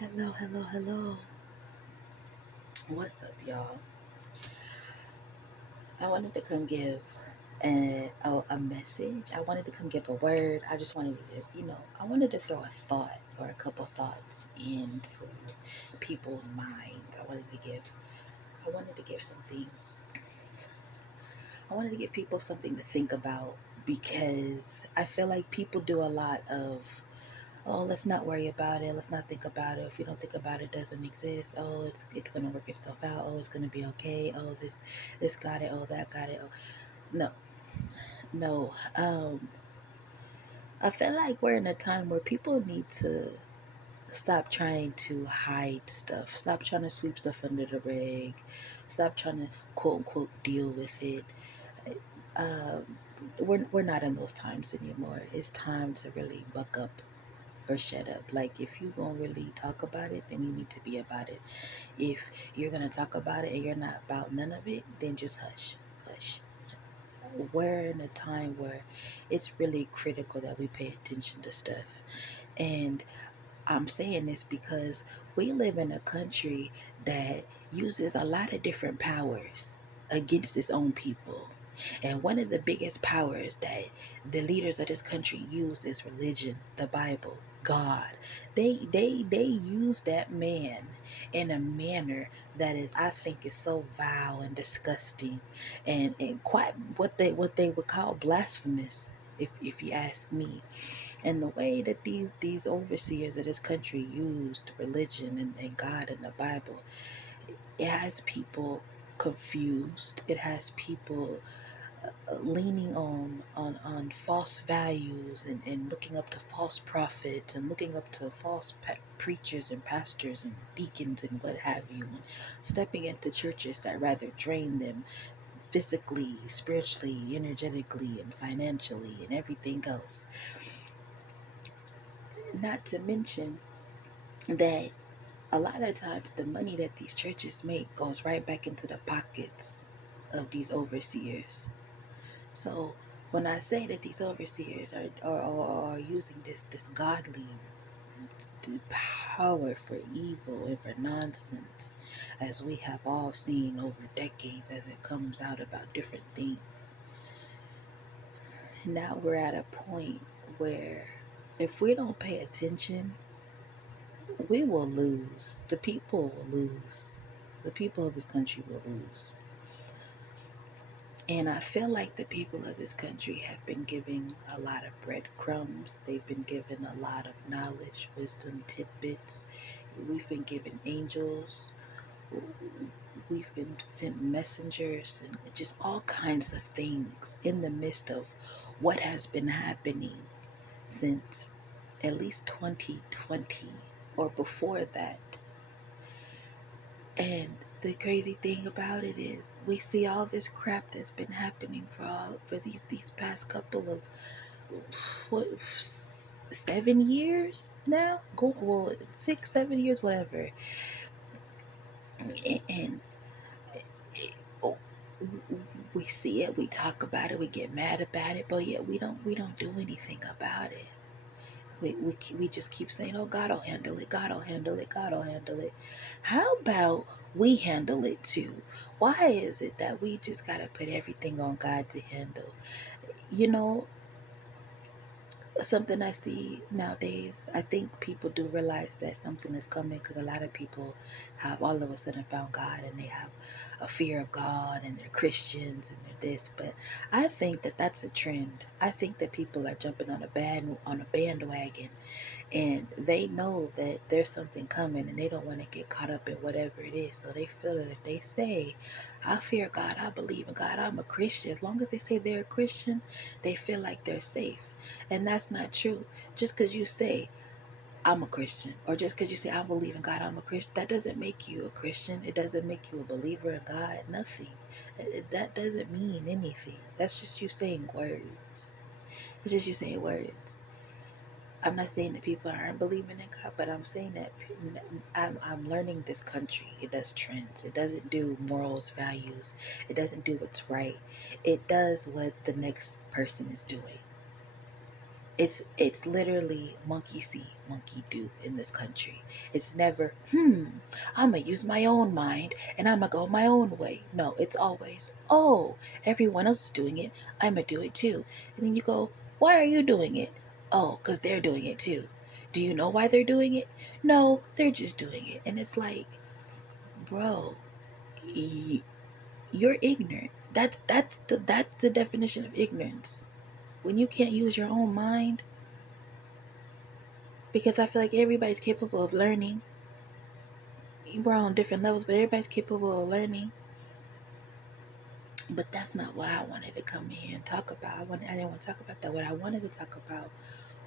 Hello, hello, hello. What's up, y'all? I wanted to come give a message. I wanted to come give a word. I just wanted to, I wanted to throw a thought or a couple thoughts into people's minds. I wanted to give something, I wanted to give people something to think about because I feel like people do a lot of, oh, let's not worry about it. Let's not think about it. If we don't think about it, it doesn't exist. Oh, it's gonna work itself out. Oh, it's gonna be okay. Oh, this got it. Oh, that got it. Oh, no, no. I feel like we're in a time where people need to stop trying to hide stuff. Stop trying to sweep stuff under the rug. Stop trying to quote unquote deal with it. Um, we're not in those times anymore. It's time to really buck up or shut up. Like, if you gonna really talk about it, then you need to be about it. If you're gonna talk about it and you're not about none of it, then just hush. Hush. We're in a time where it's really critical that we pay attention to stuff. And I'm saying this because we live in a country that uses a lot of different powers against its own people. And one of the biggest powers that the leaders of this country use is religion, the Bible, God. They use that man in a manner that is, I think, is so vile and disgusting, and quite what they would call blasphemous, if you ask me. And the way that these overseers of this country used religion and God and the Bible, it has people confused. It has people leaning on false values, and looking up to false prophets, and looking up to false preachers and pastors and deacons and what have you, and stepping into churches that rather drain them physically, spiritually, energetically, and financially, and everything else. Not to mention that a lot of times the money that these churches make goes right back into the pockets of these overseers. So when I say that these overseers are using this godly power for evil and for nonsense, as we have all seen over decades as it comes out about different things, now we're at a point where if we don't pay attention, we will lose. The people will lose. The people of this country will lose. And I feel like the people of this country have been given a lot of breadcrumbs. They've been given a lot of knowledge, wisdom, tidbits. We've been given angels. We've been sent messengers and just all kinds of things in the midst of what has been happening since at least 2020 or before that. And the crazy thing about it is we see all this crap that's been happening for these past couple of what 7 years now? Go well 6, 7 years, whatever. And oh, we see it, we talk about it, we get mad about it, but yet we don't do anything about it. We just keep saying, oh, God will handle it, God will handle it, God will handle it. How about we handle it too? Why is it that we just got to put everything on God to handle? You know, something I see nowadays, I think people do realize that something is coming, because a lot of people have all of a sudden found God, and they have a fear of God, and they're Christians, and they're this. But I think that that's a trend. I think that people are jumping on a bandwagon, and they know that there's something coming, and they don't want to get caught up in whatever it is. So they feel that if they say, I fear God, I believe in God, I'm a Christian, as long as they say they're a Christian, they feel like they're safe. And that's not true. Just because you say, I'm a Christian, or just because you say, I believe in God, I'm a Christian, that doesn't make you a Christian. It doesn't make you a believer in God. Nothing. That doesn't mean anything. That's just you saying words. It's just you saying words. I'm not saying that people aren't believing in God, but I'm saying that I'm learning this country. It does trends. It doesn't do morals, values. It doesn't do what's right. It does what the next person is doing. It's literally monkey see, monkey do in this country. It's never, I'm gonna use my own mind and I'm gonna go my own way. No, it's always, oh, everyone else is doing it, I'm gonna do it too. And then you go, why are you doing it? Oh, because they're doing it too. Do you know why they're doing it? No, they're just doing it. And it's like, bro, you're ignorant. That's the definition of ignorance. When you can't use your own mind, because I feel like everybody's capable of learning. We're on different levels, but everybody's capable of learning. But that's not what I wanted to come here and talk about. I didn't want to talk about that. What I wanted to talk about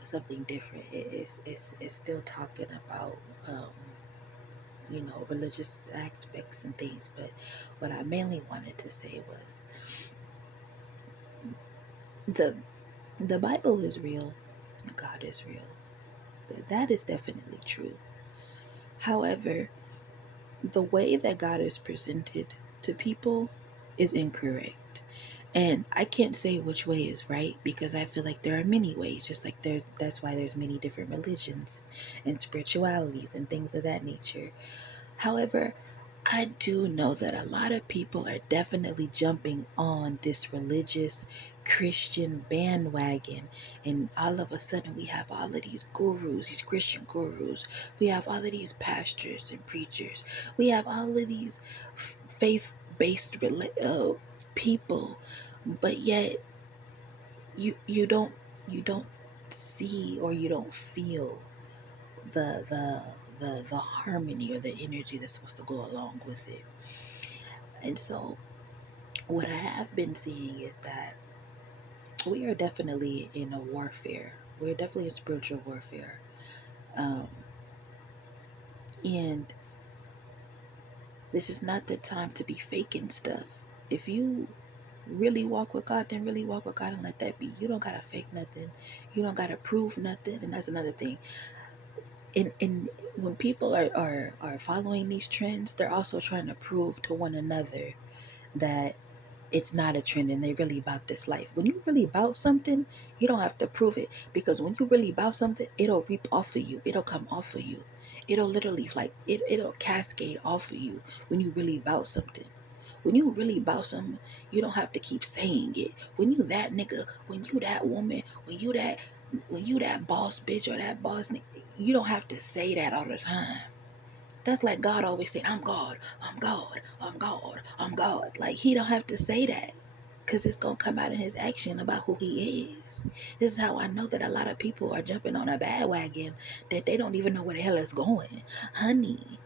was something different. It's still talking about religious aspects and things. But what I mainly wanted to say was the Bible is real. God is real. That is definitely true. However, the way that God is presented to people is incorrect. And I can't say which way is right because I feel like there are many ways, just like that's why there's many different religions and spiritualities and things of that nature. However, I do know that a lot of people are definitely jumping on this religious Christian bandwagon, and all of a sudden we have all of these gurus, these Christian gurus. We have all of these pastors and preachers. We have all of these faith-based people, but yet you don't see or you don't feel the the harmony or the energy that's supposed to go along with it. And so what I have been seeing is that we are definitely in a warfare. We're definitely in spiritual warfare. Um, and this is not the time to be faking stuff. If you really walk with God, then really walk with God and let that be. You don't gotta fake nothing. You don't gotta prove nothing. And that's another thing. And when people are following these trends, they're also trying to prove to one another that it's not a trend and they really about this life. When you really about something, you don't have to prove it, because when you really about something, it'll reap off of you. It'll come off of you. It'll literally it'll cascade off of you when you really about something. When you really about something, you don't have to keep saying it. When you that nigga, when you that woman, when you that boss bitch or that boss nigga, you don't have to say that all the time. That's like God always saying, I'm God, I'm God, I'm God, I'm God. Like, he don't have to say that, because it's going to come out in his action about who he is. This is how I know that a lot of people are jumping on a bandwagon that they don't even know where the hell it's going. Honey,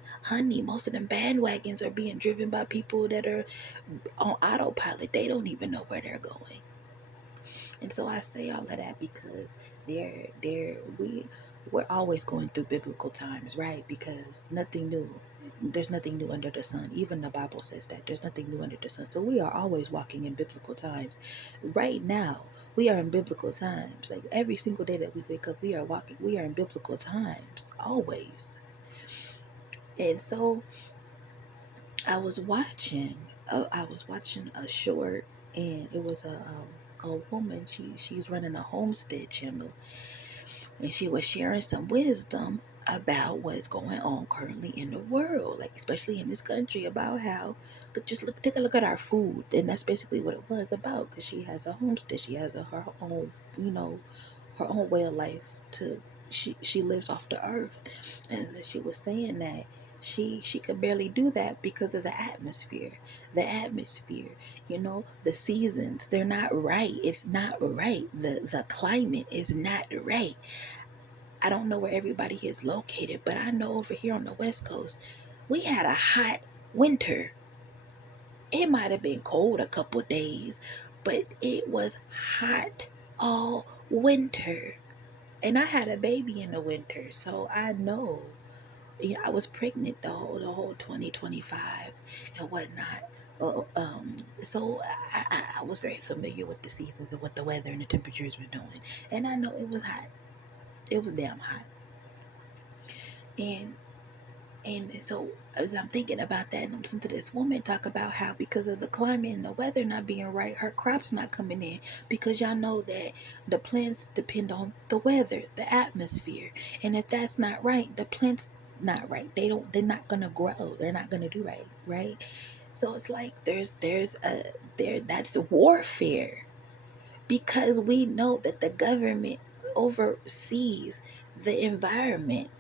most of them bandwagons are being driven by people that are on autopilot. They don't even know where they're going. And so I say all of that because we're always going through biblical times, right? Because there's nothing new under the sun. Even the Bible says that there's nothing new under the sun. So we are always walking in biblical times. Right now, we are in biblical times. Like, every single day that we wake up, we are in biblical times, always. And so I was watching a short, and it was a woman. She's running a homestead channel, and she was sharing some wisdom about what's going on currently in the world, like especially in this country, about how take a look at our food. And that's basically what it was about, because she has a homestead, she has her own, her own way of life. To she lives off the earth, and so she was saying that she could barely do that because of the atmosphere. The seasons, they're not right. It's not right. The climate is not right. I don't know where everybody is located, but I know over here on the West Coast, we had a hot winter. It might have been cold a couple days, but it was hot all winter. And I had a baby in the winter, so I know. Yeah, I was pregnant the whole 2025 and whatnot. So I was very familiar with the seasons and what the weather and the temperatures were doing. And I know it was hot. It was damn hot. And And so as I'm thinking about that, and I'm listening to this woman talk about how because of the climate and the weather not being right, her crops not coming in, because y'all know that the plants depend on the weather, the atmosphere. And if that's not right, the plants not right. They're not gonna grow. They're not gonna do right, right? So it's like that's warfare, because we know that the government oversees the environment.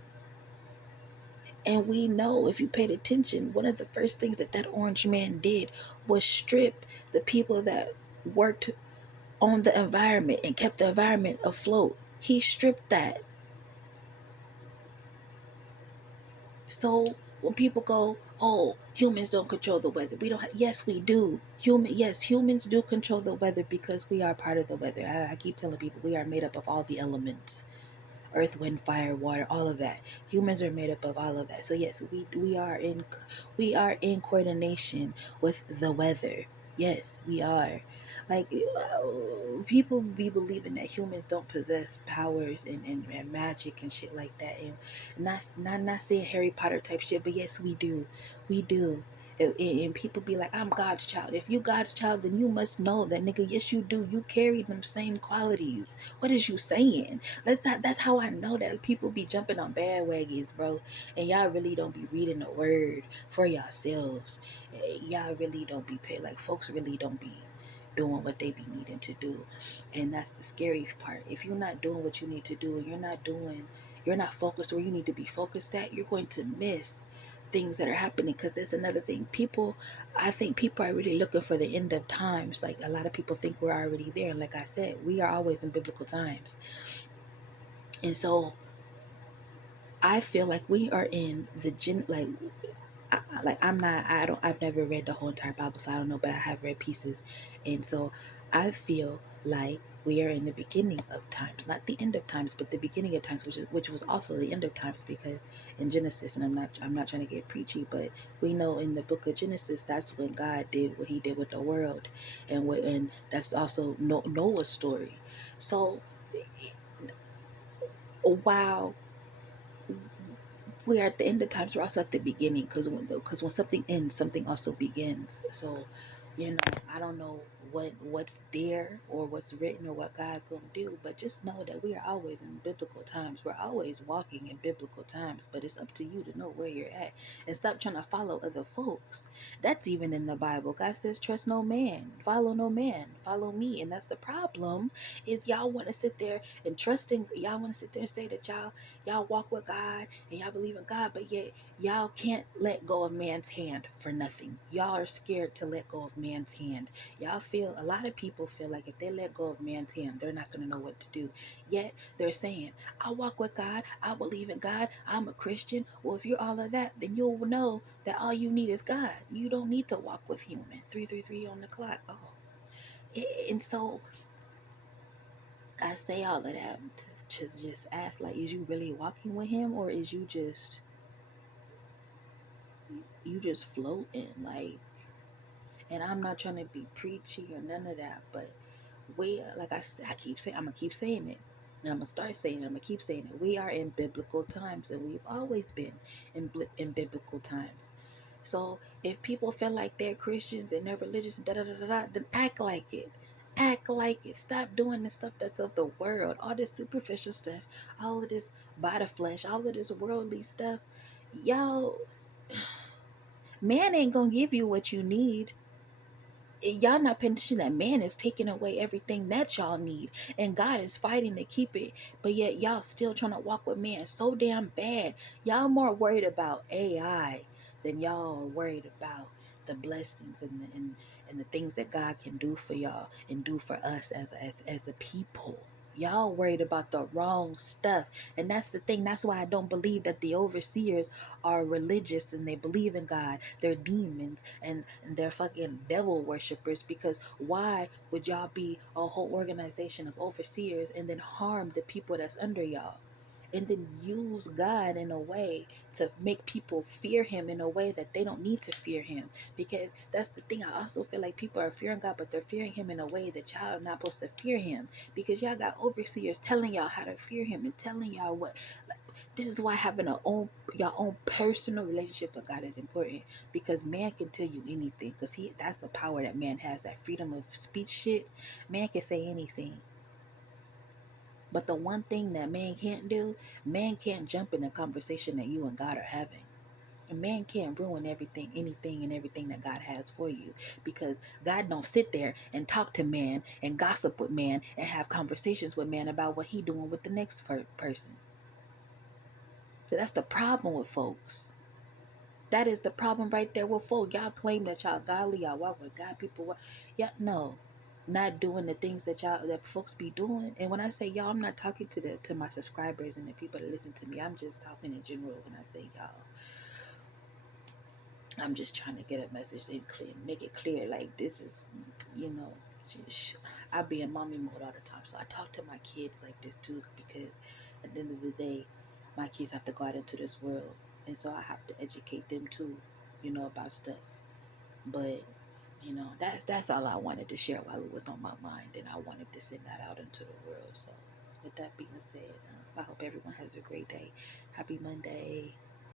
And we know, if you paid attention, one of the first things that that orange man did was strip the people that worked on the environment and kept the environment afloat. He stripped that. So when people go, "Oh, humans don't control the weather," we don't. Yes, we do. Yes, humans do control the weather because we are part of the weather. I keep telling people we are made up of all the elements: earth, wind, fire, water, all of that. Humans are made up of all of that. So yes, we are in coordination with the weather. Yes, we are. Like, people be believing that humans don't possess powers and magic and shit like that, and not saying Harry Potter type shit, but yes, we do. We do. And people be like, "I'm God's child." If you God's child, then you must know that, nigga. Yes, you do. You carry them same qualities. What is you saying? That's how I know that people be jumping on bandwagons, bro. And y'all really don't be reading the word for yourselves. Y'all really don't be paid. Like, folks really don't be doing what they be needing to do. And that's the scary part. If you're not doing what you need to do, and you're not focused where you need to be focused at, you're going to miss things that are happening. Because there's another thing. I think people are really looking for the end of times. Like, a lot of people think we're already there. And like I said, we are always in biblical times. And so I feel like we are in the like, I've never read the whole entire Bible, so I don't know, but I have read pieces. And so I feel like we are in the beginning of times, not the end of times, but the beginning of times, which was also the end of times, because in Genesis, and I'm not trying to get preachy, but we know in the book of Genesis, that's when God did what he did with the world. And that's also Noah's story. So while we're at the end of times, we're also at the beginning, because when something ends, something also begins. So, I don't know what's there or what's written or what God's gonna do, but just know that we are always in biblical times. We're always walking in biblical times, but it's up to you to know where you're at and stop trying to follow other folks. That's even in the Bible. God says, "Trust no man, follow no man, follow me." And that's the problem, is y'all want to sit there and y'all want to sit there and say that y'all walk with God and y'all believe in God, but yet y'all can't let go of man's hand for nothing. Y'all are scared to let go of man's hand. A lot of people feel like if they let go of man's hand, they're not going to know what to do. Yet they're saying, "I walk with God, I believe in God, I'm a Christian." Well, if you're all of that, then you'll know that all you need is God. You don't need to walk with human. 333 on the clock. Oh. And so I say all of that to just ask, like, is you really walking with him, or is you just floating, like? And I'm not trying to be preachy or none of that, but like I keep saying, I'm gonna keep saying it, and I'm gonna start saying it, I'm gonna keep saying it. We are in biblical times, and we've always been in biblical times. So if people feel like they're Christians and they're religious, then act like it. Act like it. Stop doing the stuff that's of the world. All this superficial stuff, all of this by the flesh, all of this worldly stuff. Y'all, man ain't gonna give you what you need. Y'all not paying attention that man is taking away everything that y'all need, and God is fighting to keep it, but yet y'all still trying to walk with man so damn bad. Y'all more worried about AI than y'all are worried about the blessings and the things that God can do for y'all and do for us as a people. Y'all worried about the wrong stuff. And that's the thing. That's why I don't believe that the overseers are religious and they believe in God. They're demons and they're fucking devil worshippers, because why would y'all be a whole organization of overseers and then harm the people that's under y'all? and then use God in a way to make people fear him in a way that they don't need to fear him. Because that's the thing. I also feel like people are fearing God, but they're fearing him in a way that y'all are not supposed to fear him, because y'all got overseers telling y'all how to fear him and telling y'all what. Like, this is why having your own personal relationship with God is important, because man can tell you anything, because that's the power that man has, that freedom of speech shit. Man can say anything. But the one thing that man can't do, man can't jump in a conversation that you and God are having. A man can't ruin anything and everything that God has for you, because God don't sit there and talk to man and gossip with man and have conversations with man about what he doing with the next person. So that's the problem with folks. That is the problem right there with folk. Y'all claim that y'all godly, y'all walk with God, people. Yeah, no, not doing the things that folks be doing. And when I say y'all, I'm not talking to my subscribers and the people that listen to me. I'm just talking in general when I say y'all. I'm just trying to get a message in clear, make it clear. Like, this is, you know, I be in mommy mode all the time. So I talk to my kids like this too, because at the end of the day, my kids have to go out into this world, and so I have to educate them too, about stuff. But that's all I wanted to share while it was on my mind, and I wanted to send that out into the world. So with that being said, I hope everyone has a great day. Happy Monday.